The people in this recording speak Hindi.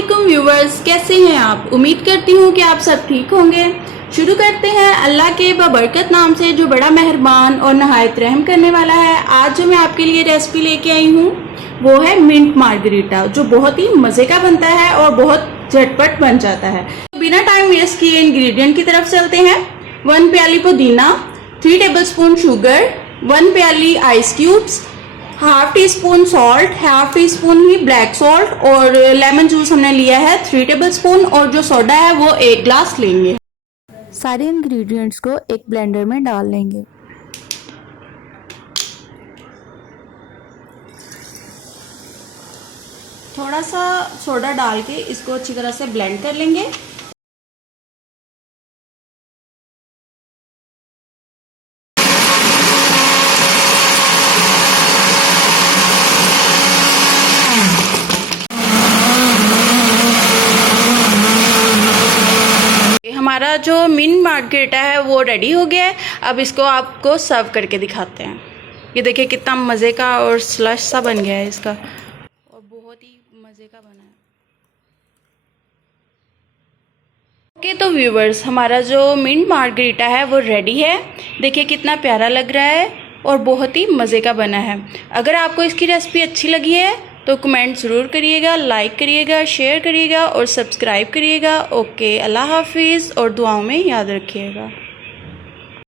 अस्सलामुअलैकुम व्यूवर्स, कैसे हैं आप। उम्मीद करती हूँ कि आप सब ठीक होंगे। शुरू करते हैं अल्लाह के बबरकत नाम से जो बड़ा मेहरबान और नहायत रहम करने वाला है। आज जो मैं आपके लिए रेसिपी लेके आई हूँ वो है मिंट मार्गरीटा, जो बहुत ही मज़े का बनता है और बहुत झटपट बन जाता है। बिना टाइम वेस्ट किए इंग्रेडिएंट की तरफ चलते हैं। 1 प्याली पुदीना, 3 टेबलस्पून शुगर, 1 प्याली ice cubes, half teaspoon salt, half teaspoon ही ब्लैक सॉल्ट और लेमन जूस हमने लिया है 3 टेबलस्पून और जो सोडा है वो 1 ग्लास लेंगे। सारे इंग्रेडिएंट्स को एक ब्लेंडर में डाल लेंगे। थोड़ा सा सोडा डाल के इसको अच्छी तरह से ब्लेंड कर लेंगे। हमारा जो मिंट मार्गरीटा है वो रेडी हो गया है। अब इसको आपको सर्व करके दिखाते हैं। ये देखिए कितना मज़े का और स्लश सा बन गया है इसका, और बहुत ही मज़े का बना है। ओके तो व्यूवर्स, हमारा जो मिंट मार्गरीटा है वो रेडी है। देखिए कितना प्यारा लग रहा है और बहुत ही मज़े का बना है। अगर आपको इसकी रेसिपी अच्छी लगी है तो कमेंट ज़रूर करिएगा, लाइक करिएगा, शेयर करिएगा और सब्सक्राइब करिएगा। ओके, अल्लाह हाफिज़ और दुआओं में याद रखिएगा।